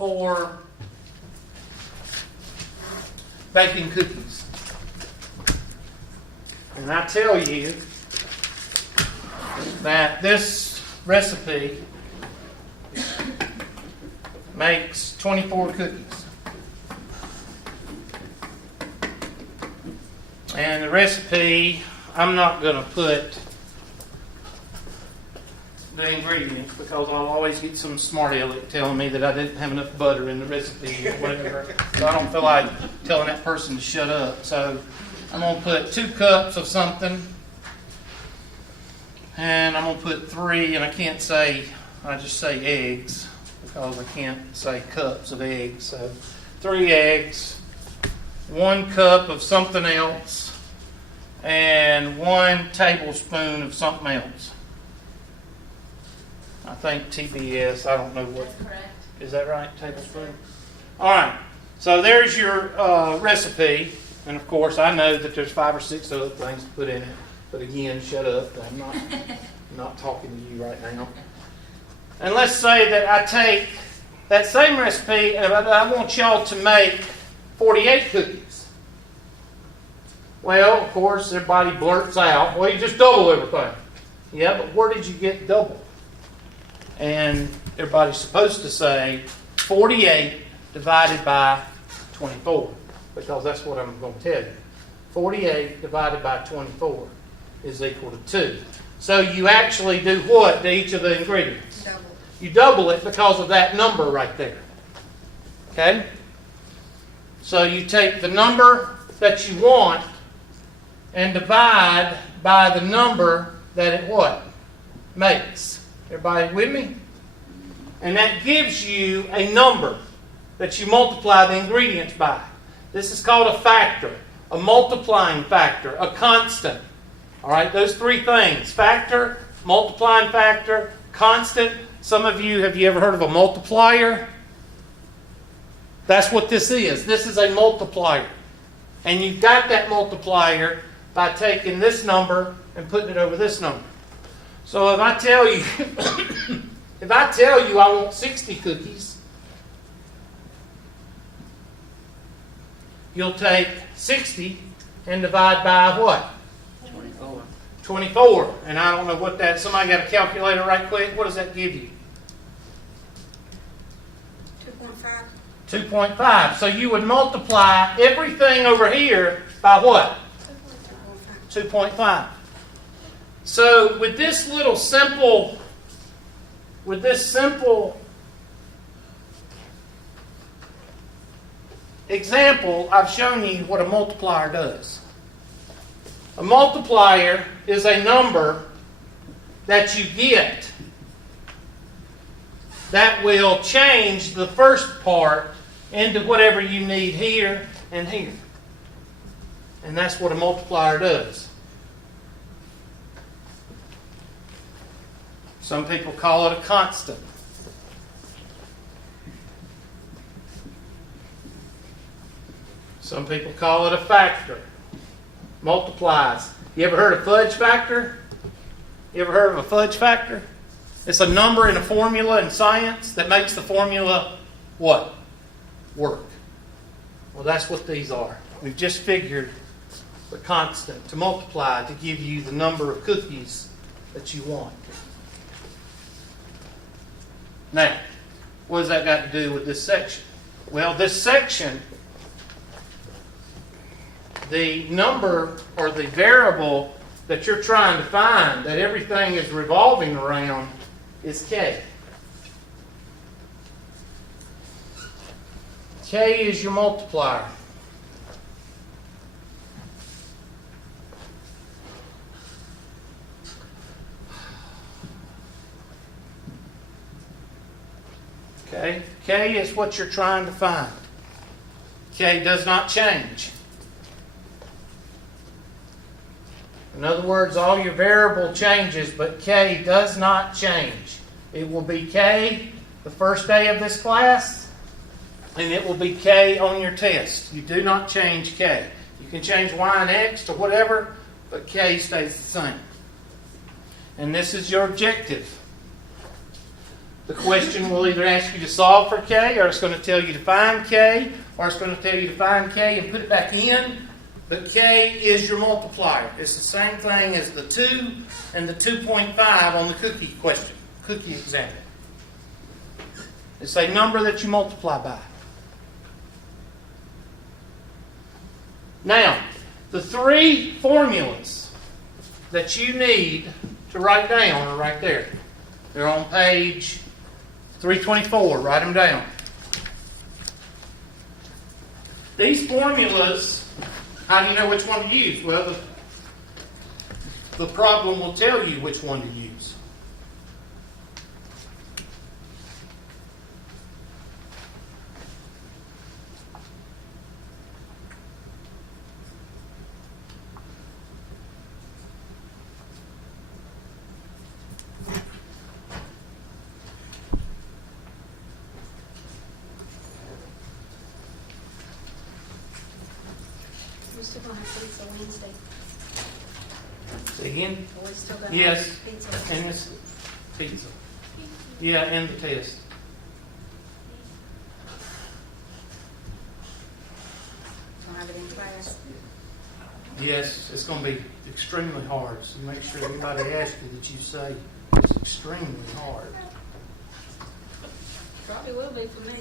for baking cookies. And I tell you that this recipe makes 24 cookies. And the recipe, I'm not going to put the ingredients because I'll always get some smart aleck telling me that I didn't have enough butter in the recipe or whatever. So I don't feel like telling that person to shut up. So I'm going to put 2 cups of something. And I'm going to put 3, and I can't say, I just say eggs because I can't say cups of eggs. So 3 eggs, 1 cup of something else, and 1 tablespoon of something else. I think TBS, I don't know what. That's correct. Is that right? Tablespoon? All right. So there's your recipe. And of course, I know that there's 5 or 6 other things to put in it. But again, shut up. I'm not talking to you right now. And let's say that I take that same recipe and I want y'all to make 48 cookies. Well, of course, everybody blurts out, well, you just double everything. Yeah, but where did you get double? And everybody's supposed to say 48 divided by 24, because that's what I'm going to tell you. 48 divided by 24 is equal to 2. So you actually do what to each of the ingredients? Double. You double it because of that number right there. Okay? So you take the number that you want and divide by the number that it what? Makes. Everybody with me? And that gives you a number that you multiply the ingredients by. This is called a factor, a multiplying factor, a constant. All right, those 3 things: factor, multiplying factor, constant. Some of you, have you ever heard of a multiplier? That's what this is. This is a multiplier. And you got that multiplier by taking this number and putting it over this number. So if I tell you, I want 60 cookies, you'll take 60 and divide by what? 24. 24. And I don't know what that, somebody got a calculator right quick? What does that give you? 2.5. 2.5. So you would multiply everything over here by what? 2.5. So with this simple example, I've shown you what a multiplier does. A multiplier is a number that you get that will change the first part into whatever you need here and here. And that's what a multiplier does. Some people call it a constant. Some people call it a factor. Multiplies. You ever heard of fudge factor? You ever heard of a fudge factor? It's a number in a formula in science that makes the formula what? Work. Well, that's what these are. We've just figured the constant to multiply to give you the number of cookies that you want. Now, what has that got to do with this section? Well, this section, the number or the variable that you're trying to find, that everything is revolving around, is K. K is your multiplier. Okay? K is what you're trying to find. K does not change. In other words, all your variable changes, but K does not change. It will be K the first day of this class, and it will be K on your test. You do not change K. You can change Y and X to whatever, but K stays the same. And this is your objective. The question will either ask you to solve for K, or it's going to tell you to find K, or it's going to tell you to find K and put it back in. But K is your multiplier. It's the same thing as the 2 and the 2.5 on the cookie question, cookie example. It's a number that you multiply by. Now, the 3 formulas that you need to write down are right there. They're on page 324. Write them down. These formulas, how do you know which one to use? Well, the problem will tell you which one to use. We're still gonna have pizza Wednesday. Say again? We still gonna Yes. have pizza. And it's pizza. Yeah, and the test. Gonna have it in class. Yes, it's going to be extremely hard. So make sure anybody asks you that you say it's extremely hard. Probably will be for me.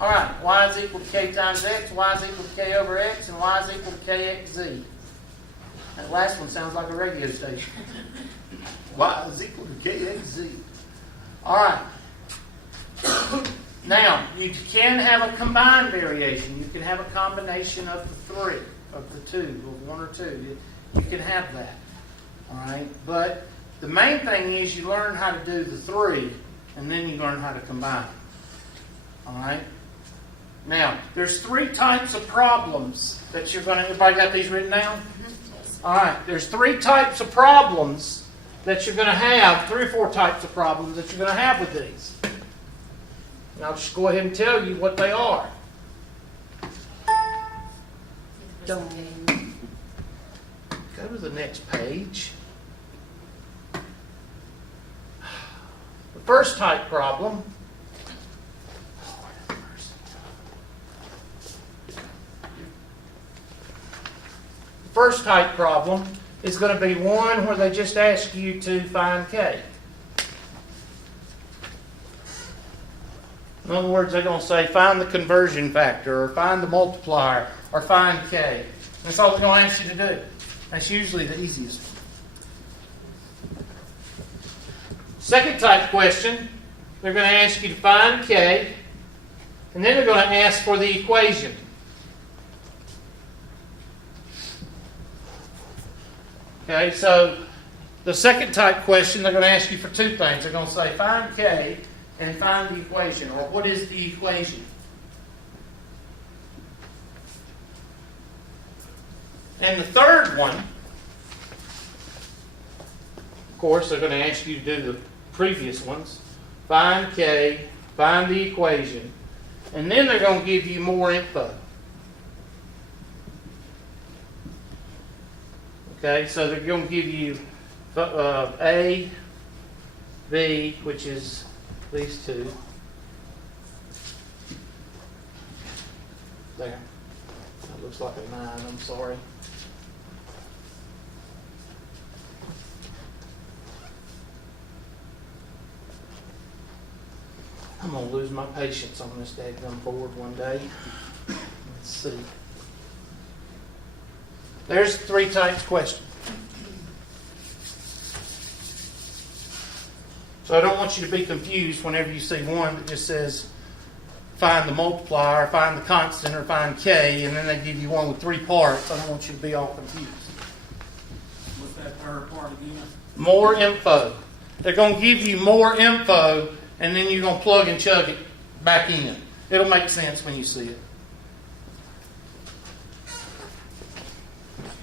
All right, y is equal to k times x, y is equal to k over x, and y is equal to kxz. That last one sounds like a radio station. Y is equal to kxz. All right. Now, you can have a combined variation. You can have a combination of the 3, of the 2, of 1 or 2. You can have that. All right? But the main thing is you learn how to do the 3, and then you learn how to combine. All right? Now, there's 3 types of problems that you're going to... Everybody got these written down? All right. There's 3 types of problems that you're going to have, 3 or 4 types of problems that you're going to have with these. And I'll just go ahead and tell you what they are. Go to the next page. The first type problem. The first type problem is going to be one where they just ask you to find K. In other words, they're going to say, find the conversion factor, or find the multiplier, or find K. That's all they're going to ask you to do. That's usually the easiest one. Second type question, they're going to ask you to find K, and then they're going to ask for the equation. Okay, so the second type question, they're going to ask you for 2 things. They're going to say, find K, and find the equation, or what is the equation? And the third one, of course, they're going to ask you to do the previous ones. Find K, find the equation, and then they're going to give you more info. Okay, so they're going to give you A, B, which is these 2. There. That looks like a 9, I'm sorry. I'm going to lose my patience on this daggum board one day. Let's see. There's 3 types of questions. So I don't want you to be confused whenever you see one that just says find the multiplier, find the constant, or find K, and then they give you one with 3 parts. I don't want you to be all confused. What's that third part again? More info. They're going to give you more info, and then you're going to plug and chug it back in. It'll make sense when you see it.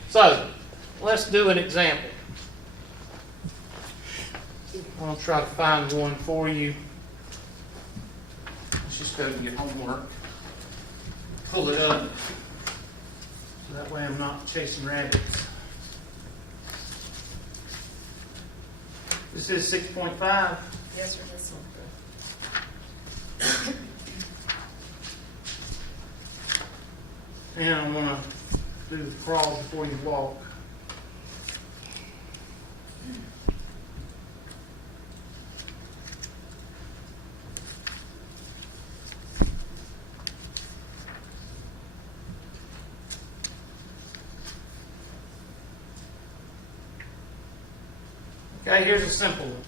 So, let's do an example. I'll try to find one for you. Let's just go to your homework. Pull it up. So that way I'm not chasing rabbits. This is 6.5. Yes, sir, this one. And I want to do the crawl before you walk. Okay, here's a simple one.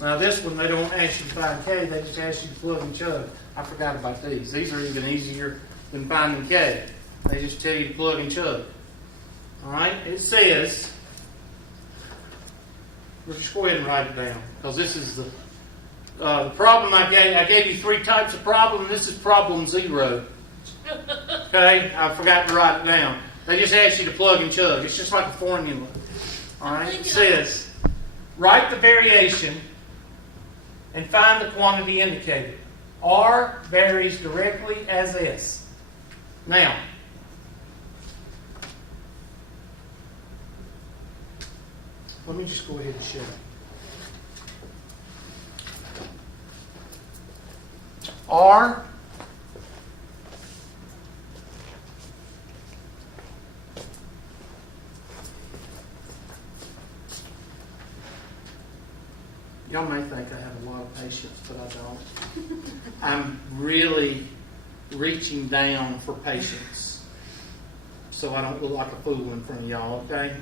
Now this one, they don't ask you to find K, they just ask you to plug and chug. I forgot about these. These are even easier than finding K. They just tell you to plug and chug. Alright, it says, we'll just go ahead and write it down, because this is the problem I gave. I gave you 3 types of problem. This is problem 0. Okay, I forgot to write it down. They just ask you to plug and chug. It's just like a formula. Alright, it says, write the variation and find the quantity indicated. R varies directly as S. Now, let me just go ahead and show you. R y'all may think I have a lot of patience, but I don't. I'm really reaching down for patience so I don't look like a fool in front of y'all, okay?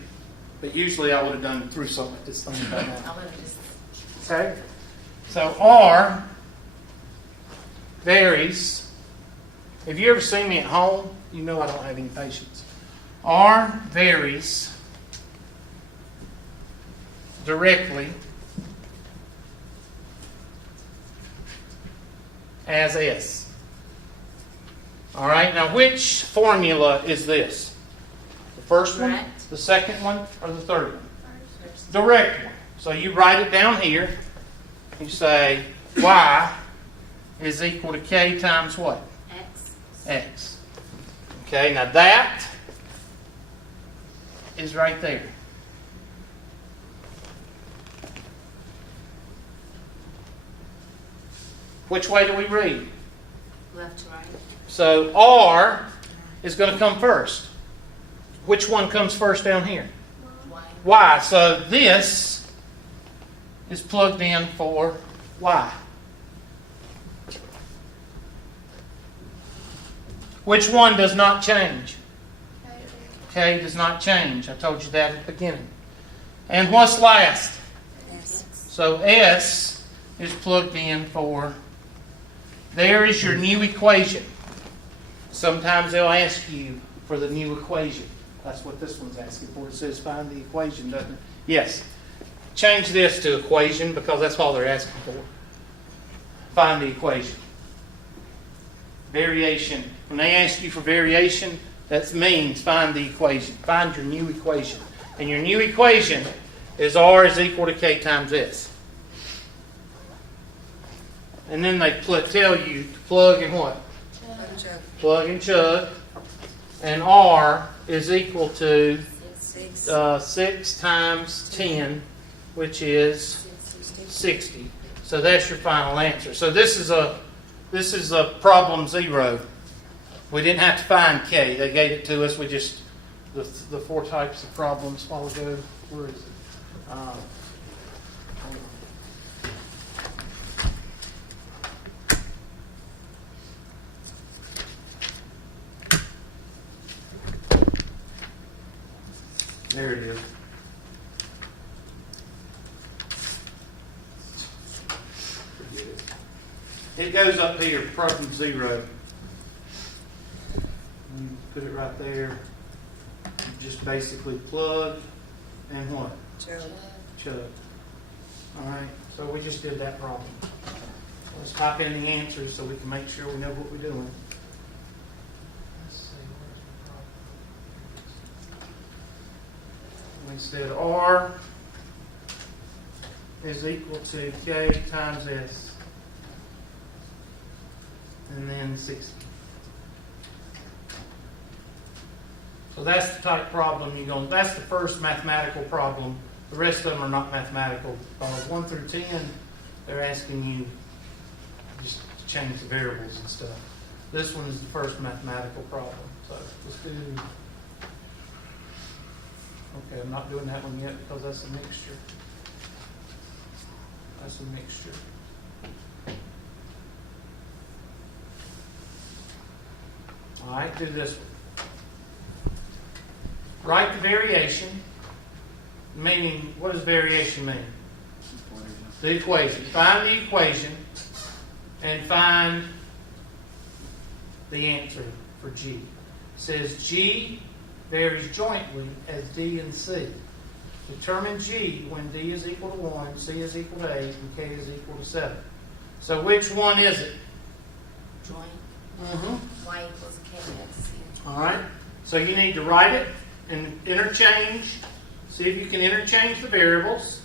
But usually I would have done through something like this thing by now. I would have just, Okay? So R varies. If you ever seen me at home, you know I don't have any patience. R varies directly as S. All right, now which formula is this? The first one, Direct. the second one, or the third one? first. Direct one. So you write it down here. You say Y is equal to K times what? X. X. Okay, now that is right there. Which way do we read? Left to right. So R is going to come first. Which one comes first down here? Y. Y. So this is plugged in for Y. Which one does not change? K does not change. I told you that at the beginning. And what's last? X. So S is plugged in for, there is your new equation. Sometimes they'll ask you for the new equation. That's what this one's asking for. It says find the equation, doesn't it? Yes. Change this to equation because that's all they're asking for. Find the equation. Variation. When they ask you for variation, that means find the equation. Find your new equation. And your new equation is R is equal to K times S. And then they tell you to plug in what? Plug and chug. And R is equal to 6 times 10, which is 60. So that's your final answer. So this is a problem 0. We didn't have to find K. They gave it to us. We just, the 4 types of problems while ago. Where is it? Hold on. There it is. Forget it. It goes up here, problem 0. You put it right there. You just basically plug and what? Chug. Alright, so we just did that problem. Let's type in the answers so we can make sure we know what we're doing. Let's see, where's the problem? We said R is equal to K times S. And then 60. So that's the type problem that's the first mathematical problem The rest of them are not mathematical. 1 through 10, they're asking you just to change the variables and stuff. This one is the first mathematical problem. So let's do. Okay, I'm not doing that one yet because that's a mixture. That's a mixture. All right, do this one. Write the variation. Meaning, what does variation mean? The equation. Find the equation and find the answer for G. It says G varies jointly as D and C. Determine G when D is equal to 1, C is equal to 8, and K is equal to 7. So which one is it? Joint. Mm-hmm. Y equals K plus C. All right. So you need to write it and interchange. See if you can interchange the variables.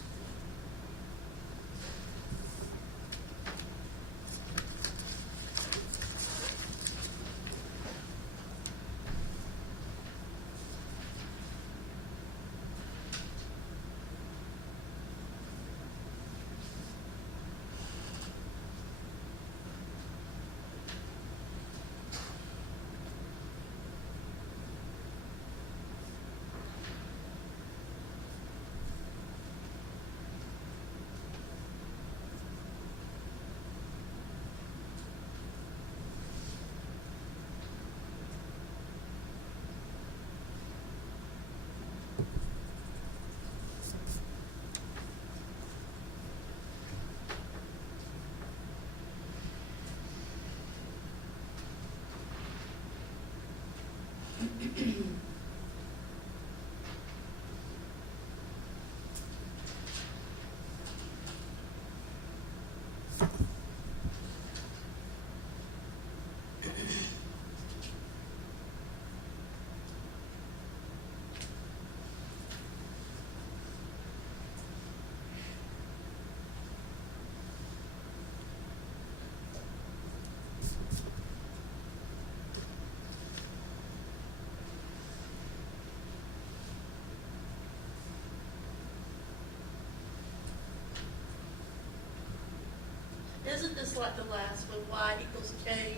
Isn't this like the last one, y equals k?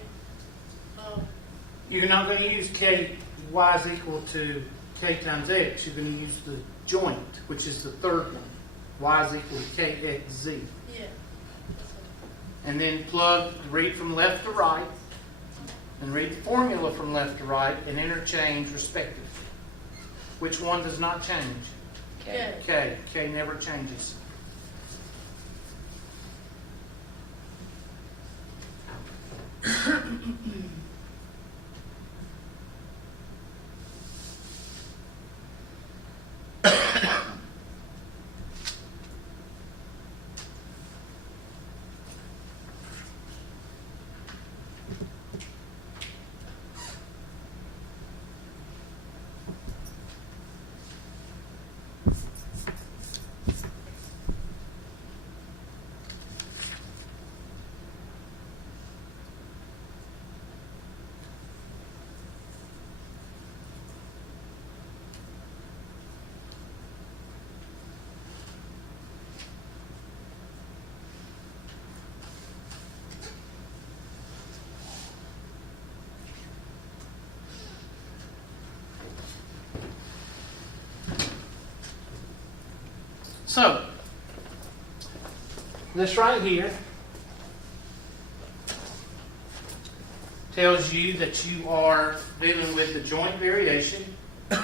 You're not going to use K, Y is equal to K times X. You're going to use the joint, which is the third one. Y is equal to KXZ. Yeah. And then read from left to right, and read the formula from left to right, and interchange respectively. Which one does not change? K. K. K never changes. So, this right here tells you that you are dealing with the joint variation. You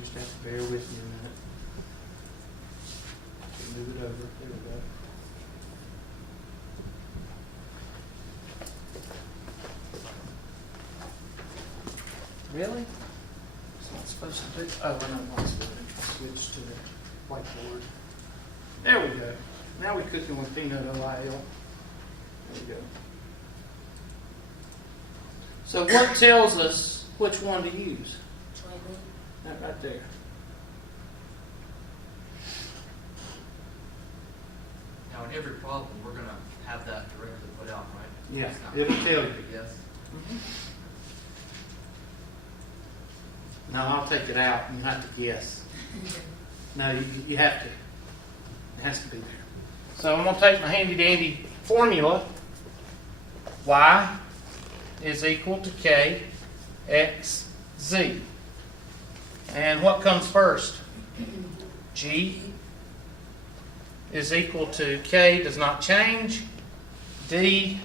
just have to bear with me a minute. Move it over. There we go. Really? It's not supposed to do. Oh, I know what's doing it. Switch to the whiteboard. There we go. Now we're cooking with peanut oil. There we go. So what tells us which one to use? Jointly. That right there. Now, in every problem, we're going to have that directly put out, right? Yeah, It's not- it'll tell you. Yes. No, I'll take it out and you have to guess. No, you have to. It has to be there. So I'm going to take my handy dandy formula. Y is equal to K X Z. And what comes first? G is equal to K, does not change, D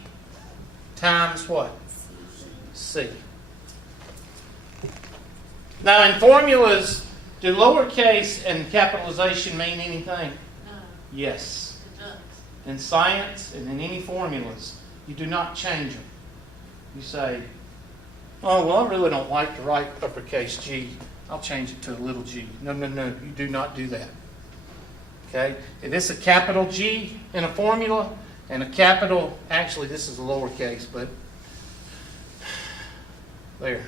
times what? C. Now in formulas, do lowercase and capitalization mean anything? No, Yes. it does. In science and in any formulas, you do not change them. You say, oh, well, I really don't like to write uppercase G. I'll change it to a little g. No, no, no. You do not do that. Okay? It is a capital G in a formula and a capital, actually, this is a lowercase, but there.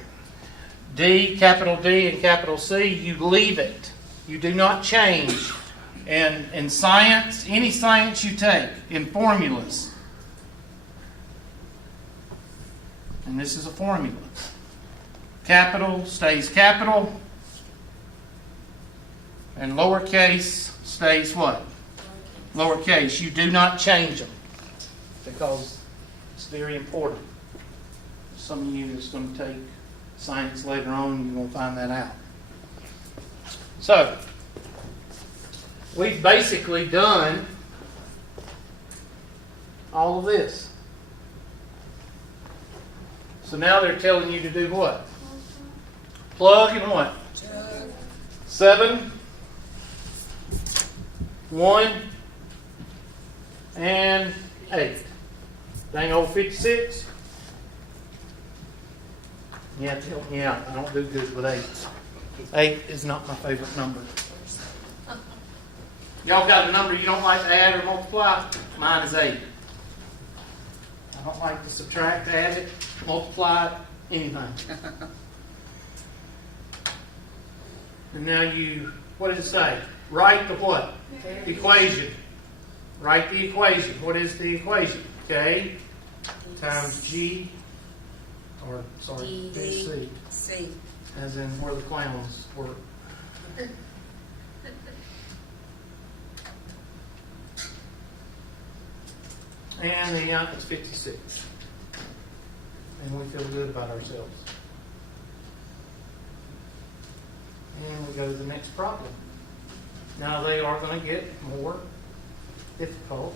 D, capital D, and capital C, you leave it. You do not change. And in science, any science you take, in formulas, and this is a formula, capital stays capital, and lowercase stays what? Lowercase. You do not change them because it's very important. Some of you that's going to take science later on, you're going to find that out. So, we've basically done all of this. So now they're telling you to do what? Plug in what? 7, 1, and 8. Dang old 56. You have to help me out. I don't do good with 8. 8 is not my favorite number. Y'all got a number you don't like to add or multiply? Mine is 8. I don't like to subtract, add it, multiply it, anything. And now what does it say? Write the what? Equation. Write the equation. What is the equation? K times G, or sorry, D, C, C. as in where the clowns work. And the answer is 56. And we feel good about ourselves. And we go to the next problem. Now they are going to get more difficult.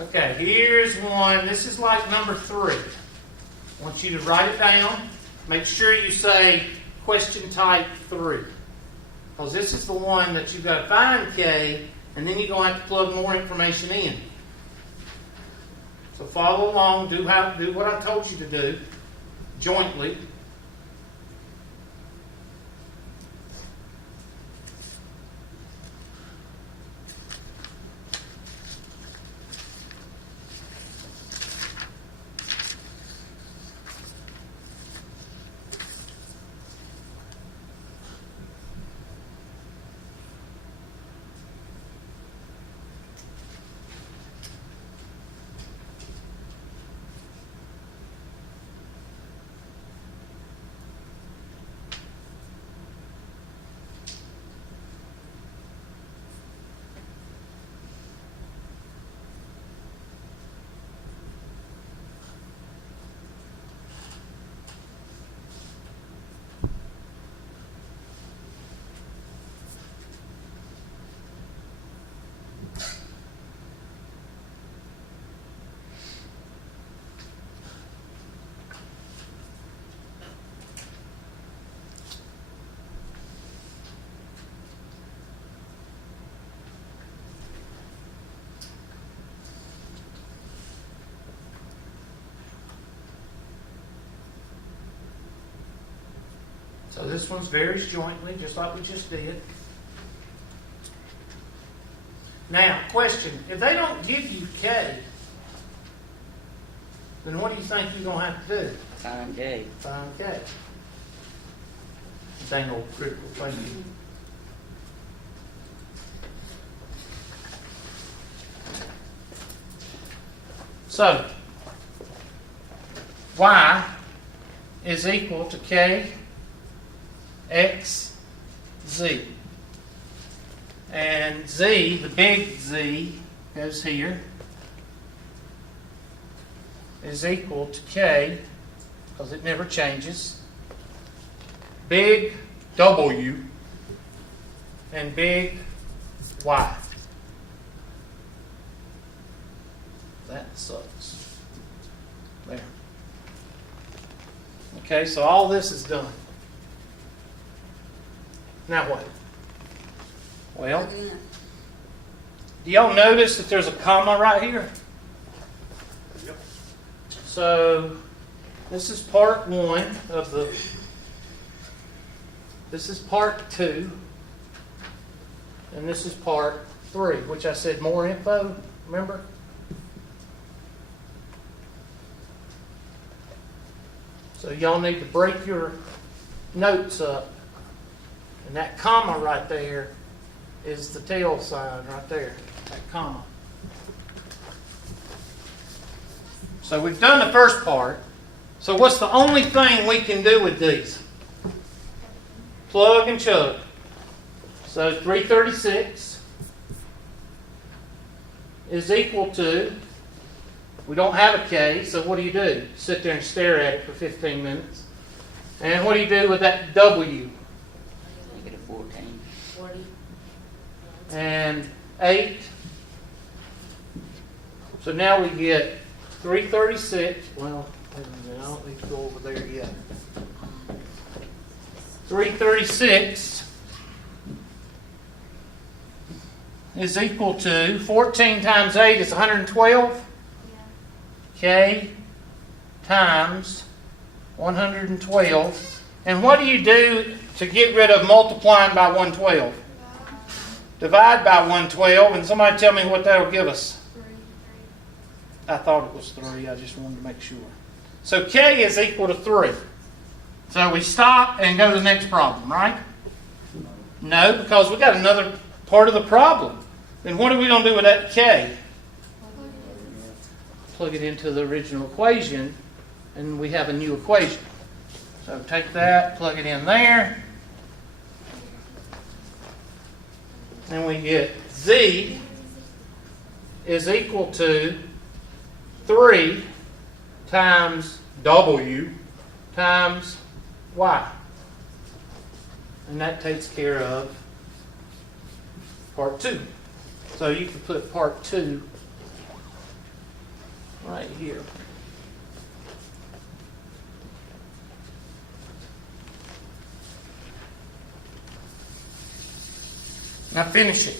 Okay, here's one. This is like number 3. I want you to write it down. Make sure you say question type 3. Because this is the one that you've got to find K, and then you're going to have to plug more information in. So follow along. Do what I told you to do jointly. So this one's varies jointly, just like we just did. Now, question. If they don't give you K, then what do you think you're going to have to do? Find K. Find K. Dang old critical thinking. So, Y is equal to K X Z. And Z, the big Z, goes here, is equal to K, because it never changes, big W, and big Y. That sucks. There. Okay, so all this is done. Now what? Well, Plug it in. do y'all notice that there's a comma right here? Yep. So, this is part 1 of the, this is part 2, and this is part 3, which I said more info, remember? So y'all need to break your notes up, and that comma right there is the tail sign right there, that comma. So we've done the first part. So what's the only thing we can do with these? Plug and chug. So 336 is equal to, we don't have a K, so what do? Sit there and stare at it for 15 minutes. And what do you do with that W? Negative 14. 40. And 8. So now we get 336. Well, wait a minute, I don't need to go over there yet. 336 is equal to 14 times 8 is 112. K times 112. And what do you do to get rid of multiplying by 112? Divide by 112, and somebody tell me what that'll give us. I thought it was 3, I just wanted to make sure. So K is equal to 3. So we stop and go to the next problem, right? No, because we got another part of the problem. Then what are we going to do with that K? Plug it into the original equation, and we have a new equation. So take that, plug it in there, and we get Z is equal to 3 times W times Y. And that takes care of part 2. So you can put part 2 right here. Now finish it.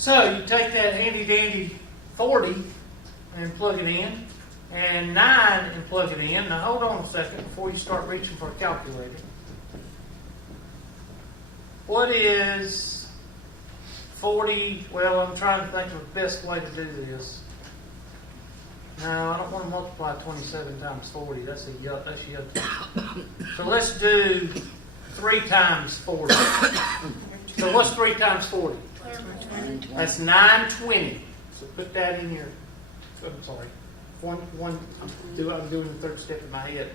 So you take that handy dandy 40 and plug it in, and 9 and plug it in. Now hold on a second before you start reaching for a calculator. What is 40? Well, I'm trying to think of the best way to do this. No, I don't want to multiply 27 times 40. That's yuck. So let's do 3 times 40. So what's 3 times 40? 30. 920. That's 920. So put that in your, I'm sorry. I'm doing the third step in my head.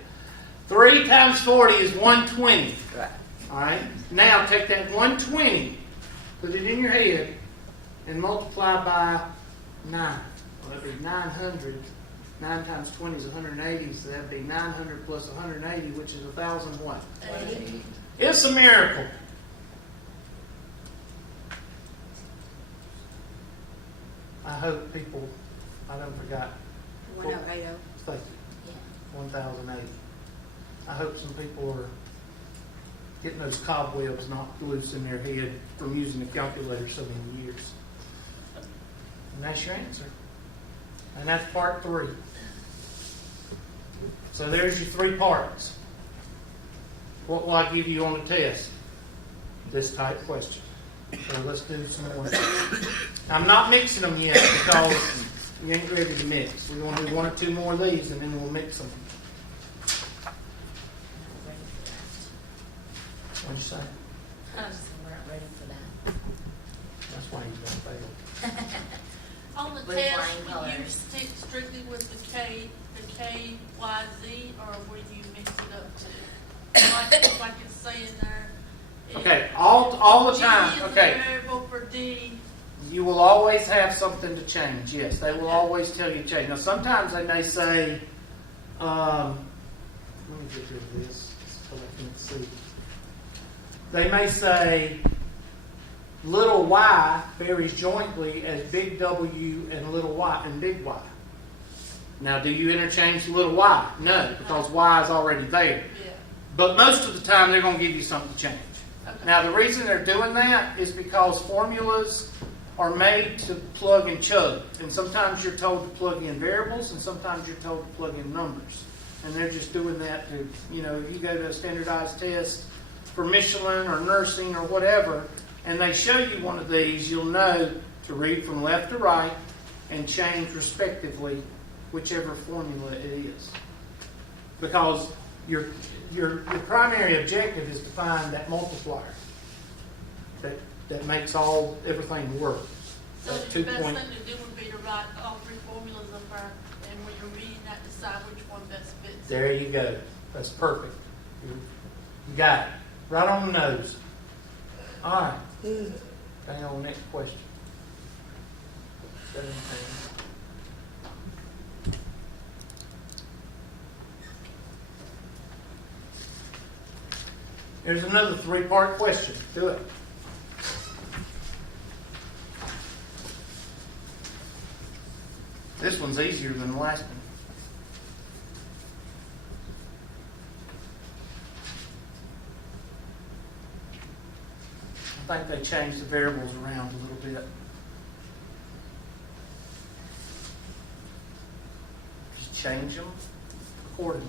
3 times 40 is 120. Right. All right. Now take that 120, put it in your head, and multiply by 9. Well, that'd be 900. 9 times 20 is 180, so that'd be 900 plus 180, which is 1,000 what? 80. It's a miracle. I hope people, I don't forgot. 1080. Thank you. 1,080. I hope some people are getting those cobwebs knocked loose in their head from using a calculator so many years. And that's your answer. And that's part 3. So there's your 3 parts. What will I give you on the test? This type question. So let's do some more. I'm not mixing them yet because we ain't ready to mix. We're going to do 1 or 2 more of these and then we'll mix them. What'd you say? I was weren't ready for that. That's why you're going to fail. On the With test, flying will you colors. stick strictly with the K, Y, Z, or will you mix it up too? Like it's saying there. Okay, all the G time. is the Okay, variable for D. you will always have something to change. Yes, they will always tell you to change. Now, sometimes they may say, let me get rid of this so I can see. They may say, little y varies jointly as big W and little y and big Y. Now, do you interchange the little y? No, because y is already there. Yeah. But most of the time, they're going to give you something to change. Okay. Now, the reason they're doing that is because formulas are made to plug and chug. And sometimes you're told to plug in variables, and sometimes you're told to plug in numbers. And they're just doing that to, if you go to a standardized test for Michelin or nursing or whatever, and they show you one of these, you'll know to read from left to right and change respectively whichever formula it is. Because your primary objective is to find that multiplier that makes everything work. So That the 2 best point. thing to do would be to write all 3 formulas up there, and when you're reading that, decide which one best fits. There you go. That's perfect. You got it. Right on the nose. All right. Hang on, next question. 17. There's another 3-part question. Do it. This one's easier than the last one. I think they changed the variables around a little bit. Just change them accordingly.